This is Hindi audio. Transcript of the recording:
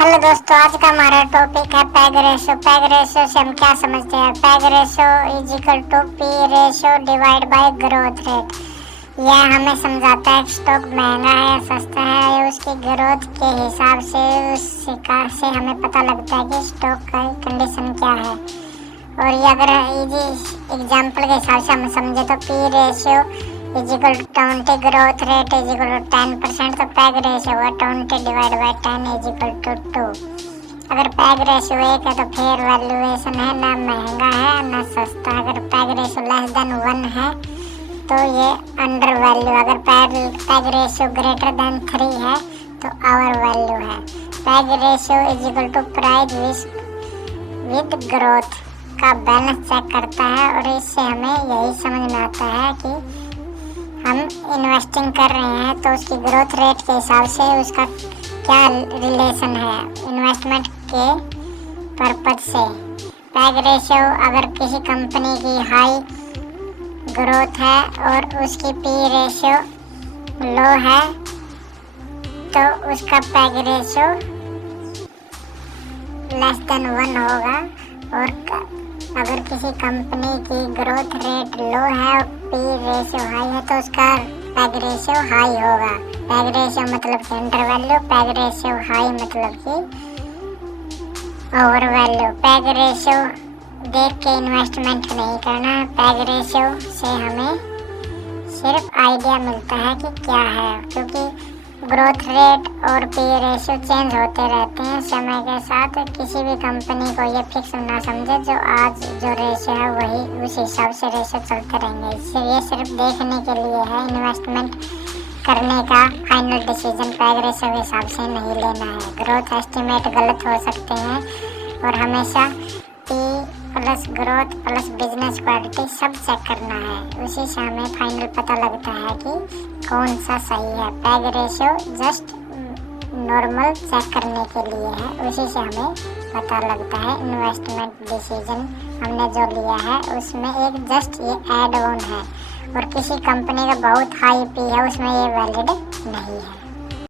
हेलो दोस्तों, आज का हमारा टॉपिक है पैग रेशो। पैग रेशो से हम क्या समझते हैं? PEG ratio is equal to P ratio divide by growth rate. यह हमें समझाता है कि स्टॉक महंगा है या सस्ता है, या उसकी ग्रोथ के हिसाब से हमें पता लगता है कि स्टॉक का कंडीशन क्या है। और ये अगर इजी एग्जांपल के हिसाब से हम समझे तो P ratio is equal to 20, growth rate is equal to 10%, तो पैग रेशो हुआ 20 divide by 10 is equal to 2। अगर पैग रेशो 1 है तो फेयर वैल्यूएशन है, ना महंगा है ना सस्ता। अगर पैग रेशो लेस देन 1 है तो ये अंडर वैल्यू। अगर पैग रेशो ग्रेटर देन 3 है तो ओवर वैल्यू है। PEG ratio is equal to price with growth का बैलेंस चेक करता है, और इससे हमें यही समझ में आता है कि हम इन्वेस्टिंग कर रहे हैं तो उसकी ग्रोथ रेट के हिसाब से उसका क्या रिलेशन है इन्वेस्टमेंट के पर्पज से। पैग रेशो अगर किसी कंपनी की हाई ग्रोथ है और उसकी पी रेशो लो है तो उसका पैग रेशो लेस देन 1 होगा। और अगर किसी कंपनी की ग्रोथ रेट लो है और पी रेशो हाई है तो उसका पैग रेशो हाई होगा। पैग रेशो मतलब कि under value, peg ratio high मतलब कि ओवर वैल्यू। पैग रेशो देख के इन्वेस्टमेंट नहीं करना। पैग रेशो से हमें सिर्फ आइडिया मिलता है कि क्या है, क्योंकि ग्रोथ रेट और पी रेशो चेंज होते रहते हैं समय के साथ। किसी भी कंपनी को ये फिक्स ना समझे, जो आज जो रेशो है वही उस हिसाब से रेशो चलते रहेंगे। ये सिर्फ देखने के लिए है, इन्वेस्टमेंट करने का फाइनल डिसीजन पैग रेशो के हिसाब से नहीं लेना है। ग्रोथ एस्टिमेट गलत हो सकते हैं और हमेशा P plus growth plus business quality सब चेक करना है। उसी से हमें फाइनल पता लगता है कि कौन सा सही है। PEG ratio just normal check करने के लिए है, उसी से हमें पता लगता है इन्वेस्टमेंट डिसीजन हमने जो लिया है उसमें एक जस्ट ये ऐड ऑन है, और किसी कंपनी का बहुत हाई पी है उसमें ये वैलिड नहीं है।